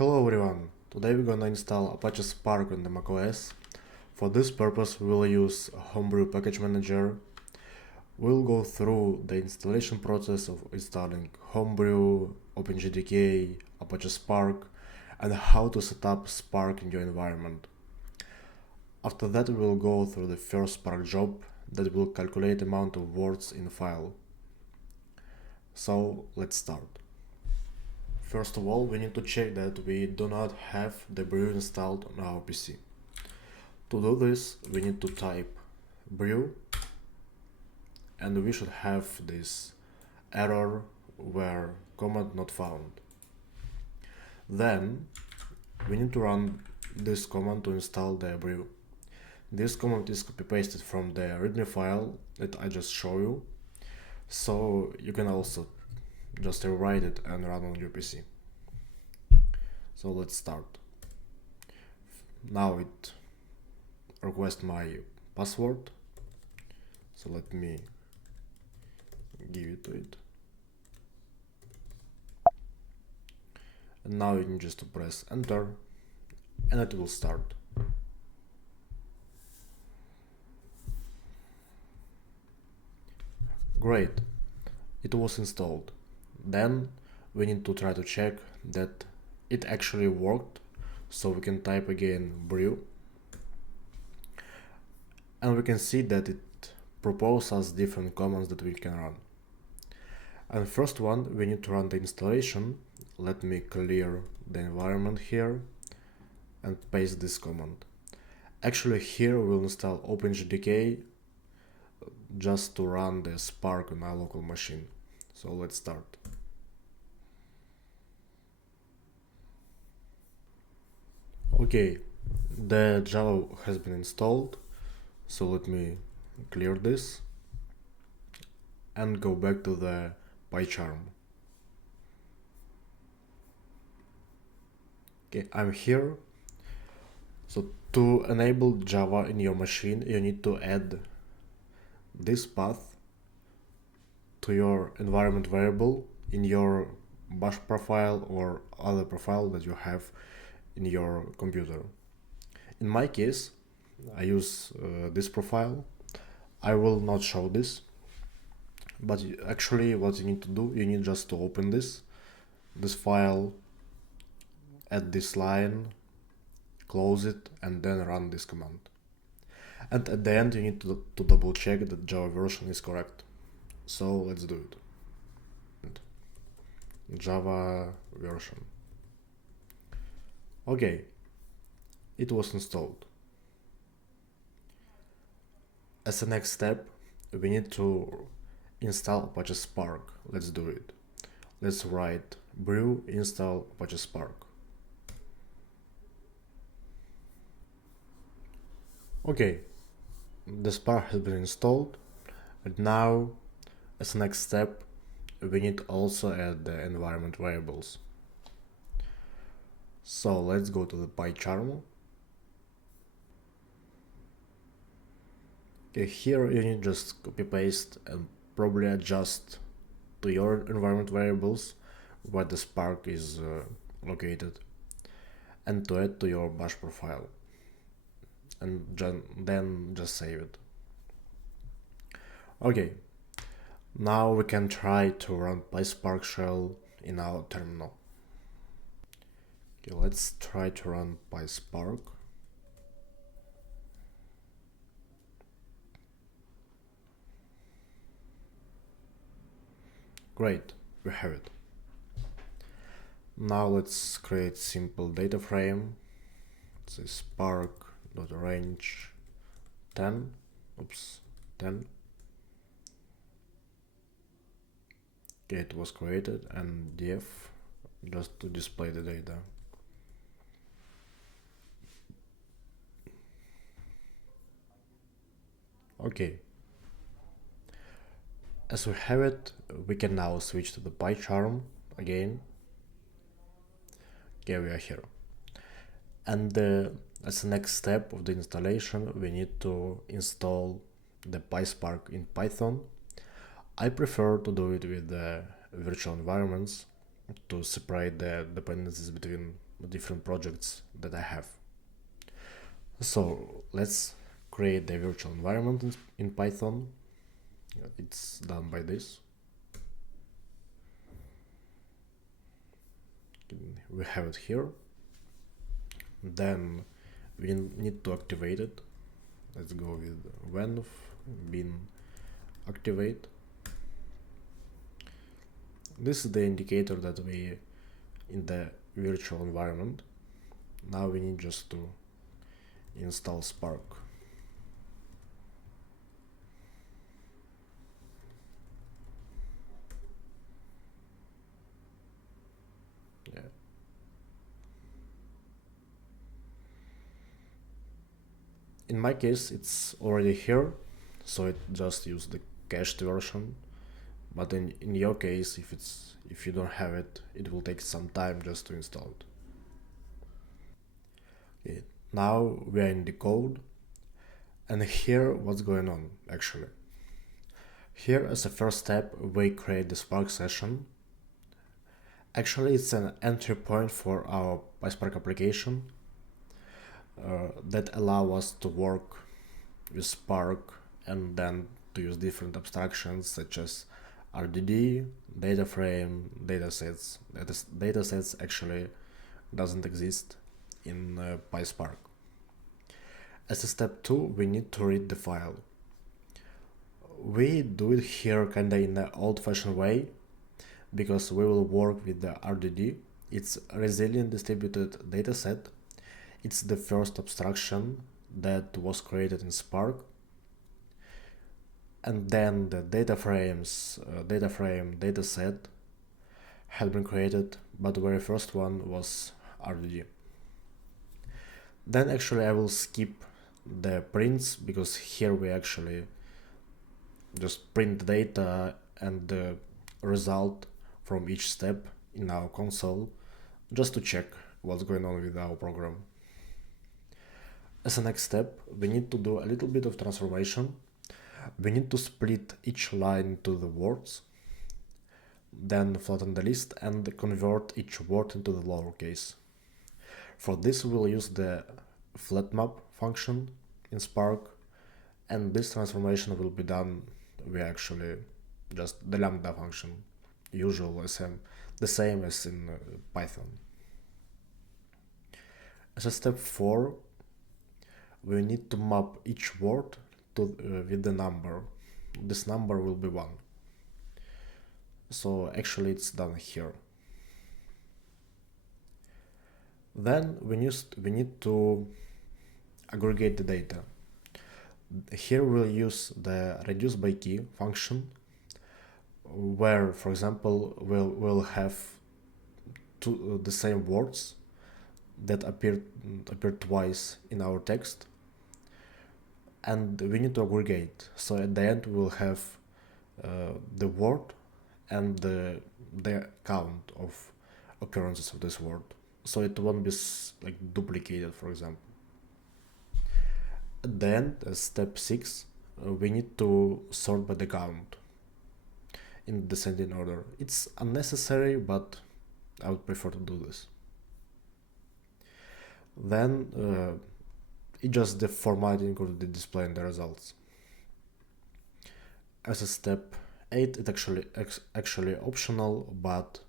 Hello everyone, today we're gonna install Apache Spark on the macOS. For this purpose we will use Homebrew package manager. We'll go through the installation process of installing Homebrew, OpenJDK, Apache Spark, and how to set up Spark in your environment. After that we will go through the first Spark job that will calculate amount of words in file. So let's start. First of all, we need to check that we do not have the brew installed on our PC. To do this, we need to type brew, and we should have this error where command not found. Then we need to run this command to install the brew. This command is copy pasted from the readme file that I just showed you, so you can also just rewrite it and run on your PC. So let's start. Now it requests my password, so let me give it to it. And now you need just to press enter and it will start. Great, it was installed. Then we need to try to check that it actually worked, so we can type again brew, and we can see that it proposes us different commands that we can run. And first one, we need to run the installation. Let me clear the environment here and paste this command. Actually here we'll install OpenJDK just to run the Spark on our local machine. So let's start. Okay, the Java has been installed, so let me clear this and go back to the PyCharm. Okay, I'm here. So to enable Java in your machine, you need to add this path to your environment variable in your bash profile or other profile that you have in your computer. In my case, I use this profile. I will not show this, but actually what you need to do, you need just to open this file, add this line, close it, and then run this command. And at the end you need to double check that Java version is correct. So let's do it. Java version. Okay, it was installed. As a next step, we need to install Apache Spark. Let's do it. Let's write brew install Apache Spark. Okay, the Spark has been installed, and now as a next step we need to also add the environment variables. So let's go to the PyCharm. Okay, here you need just copy paste and probably adjust to your environment variables where the Spark is located, and to add to your bash profile, and then just save it. Okay, now we can try to run PySpark shell in our terminal. Okay, let's try to run PySpark. Great, we have it. Now let's create simple data frame. It's a spark.range 10. 10. Okay, it was created, and def just to display the data. Okay. As we have it, we can now switch to the PyCharm again. Okay, we are here. And as the next step of the installation, we need to install the PySpark in Python. I prefer to do it with the virtual environments to separate the dependencies between different projects that I have. So let's create the virtual environment in Python. It's done by this. We have it here. Then we need to activate it. Let's go with when bin activate. This is the indicator that we in the virtual environment. Now we need just to install Spark. Yeah. In my case, it's already here, so it just use the cached version. But in your case, if you don't have it, it will take some time just to install it. Okay, now we are in the code, and here what's going on actually. Here as a first step, we create the Spark session. Actually, it's an entry point for our PySpark application that allow us to work with Spark and then to use different abstractions such as RDD, data frame, datasets. Datasets actually doesn't exist in PySpark. As a step 2, we need to read the file. We do it here kinda in an old-fashioned way because we will work with the RDD. It's a resilient distributed dataset. It's the first abstraction that was created in Spark. And then the data frame dataset had been created, but the very first one was RDD. Then actually I will skip the prints because here we actually just print the data and the result from each step in our console just to check what's going on with our program. As a next step, we need to do a little bit of transformation. We need to split each line into the words, then flatten the list and convert each word into the lowercase. For this we'll use the flatmap function in Spark, and this transformation will be done via actually just the lambda function, usual the same as in Python. As a step 4, we need to map each word to with the number. This number will be 1. So actually it's done here. Then we need to aggregate the data. Here we'll use the reduce by key function, where, for example, we'll have the same words that appear twice in our text, and we need to aggregate. So at the end we'll have the word and the count of occurrences of this word, so it won't be like duplicated, for example. At the end, step 6, we need to sort by the count in descending order. It's unnecessary, but I would prefer to do this. Then it's just the formatting of the display and the results. As a step 8, it's actually optional, but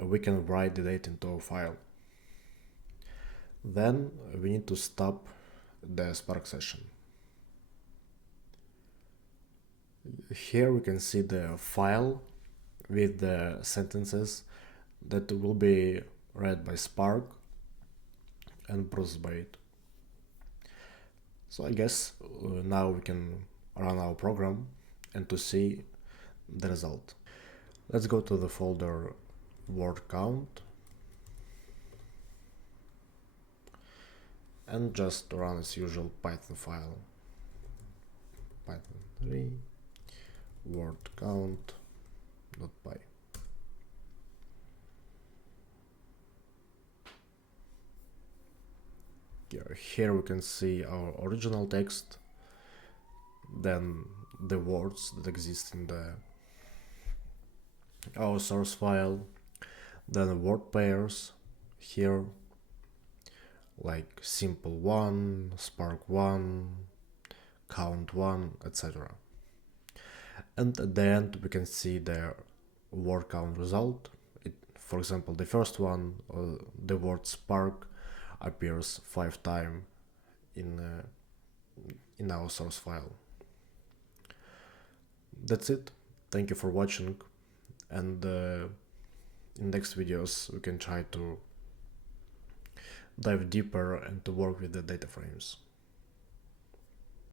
we can write the data into a file. Then we need to stop the Spark session. Here we can see the file with the sentences that will be read by Spark and processed by it. So I guess now we can run our program and to see the result. Let's go to the folder word count and just run as usual Python file python 3 word count.py. Here we can see our original text, then the words that exist in our source file, then word pairs, here, like simple 1, spark 1, count 1, etc. And at the end we can see the word count result. For example, the first one, the word spark, appears 5 times in our source file. That's it. Thank you for watching, and in next videos we can try to dive deeper and to work with the data frames.